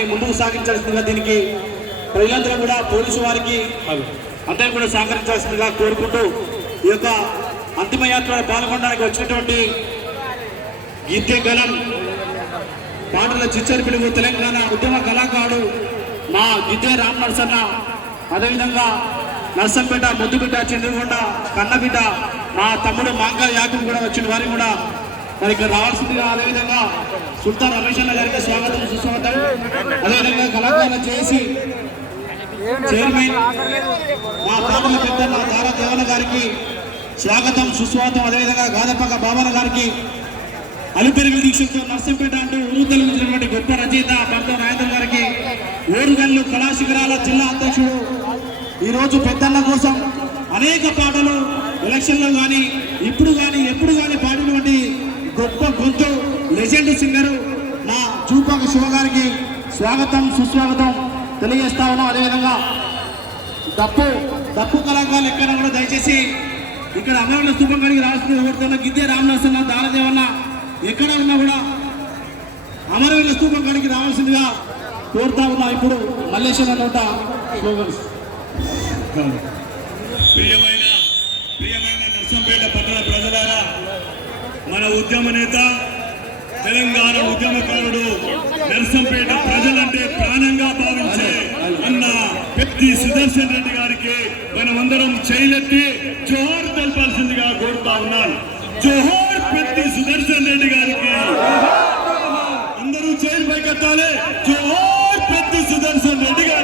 కార్యక్రమాన్ని ముందుకు సాగించాల్సిందిగా దీనికి ప్రజలందరూ కూడా పోలీసు వారికి అందరూ కూడా సహకరించాల్సిందిగా కోరుకుంటూ ఈ యొక్క అంతిమ యాత్రలో పాల్గొనడానికి వచ్చినటువంటి గీతే గలం పాటల చిచ్చరి పిలుగు తెలంగాణ ఉద్యమ కళాకారుడు మా గిద్దే రామ్ నరసన్న, అదేవిధంగా నర్సంపేట, ముద్దుబిడ్డ, చంద్రగొండ, కన్నబిడ్డ మా తమ్ముడు మాంగా యాకం కూడా వచ్చిన వారికి కూడా మరి ఇక్కడ రావాల్సిందిగా, అదేవిధంగా సుల్తాన్ రమేష్ అన్న గారికి స్వాగతం సుస్వాగతం, అదేవిధంగా కళాకారులు చేసి చైర్మన్ మా పాటల పెద్ద దారా దేవన్న గారికి స్వాగతం సుస్వాగతం, అదేవిధంగా గాదపక బాబన్న గారికి అలిపెరుగు దీక్షతో నర్సంపేట అంటూ ఊరు తెలుగుతున్నటువంటి గొప్ప రచయిత బంధు నాయకుల గారికి, ఓరుగల్లు కళాశిఖరాల జిల్లా అధ్యక్షుడు ఈరోజు పెద్దన్న కోసం అనేక పాటలు ఎలక్షన్లో కానీ ఇప్పుడు కానీ ఎప్పుడు కానీ పాడినటువంటి గొప్ప గొంతు లెజెండ్ సింగరు మా చూపాక శివ గారికి స్వాగతం సుస్వాగతం తెలియజేస్తా ఉన్నాం. అదేవిధంగా డప్పు కళాకారులు ఎక్కడ కూడా దయచేసి ఇక్కడ అమరవీరుల స్థూపం కాడికి రావాల్సింది కోరుతున్న గిద్దే రామ్ నరసన్న, దానదేవన్న ఎక్కడ ఉన్నా కూడా అమరవీరుల స్థూపం కాడికి రావాల్సిందిగా కోరుతా ఉన్నా. ఇప్పుడు మల్లేశ్వర నోట స్లోగన్స్. ప్రియమైన నర్సంపేట పట్టణ ప్రజలారా, మన ఉద్యమ నేత తెలంగాణ ఉద్యమకారుడు నర్సంపేట ప్రజలంటే ప్రాణంగా భావించే అన్న పెద్ది సుదర్శన్ రెడ్డి గారికి మనమందరం చేయలెత్తి జోహార్ తెలపాల్సిందిగా కోరుతా ఉన్నాను. జోహార్ పెద్ది సుదర్శన్ రెడ్డి గారికి. అందరూ చేయి పైకెత్తాలి. జోహార్ పెద్ది సుదర్శన్ రెడ్డి గారు.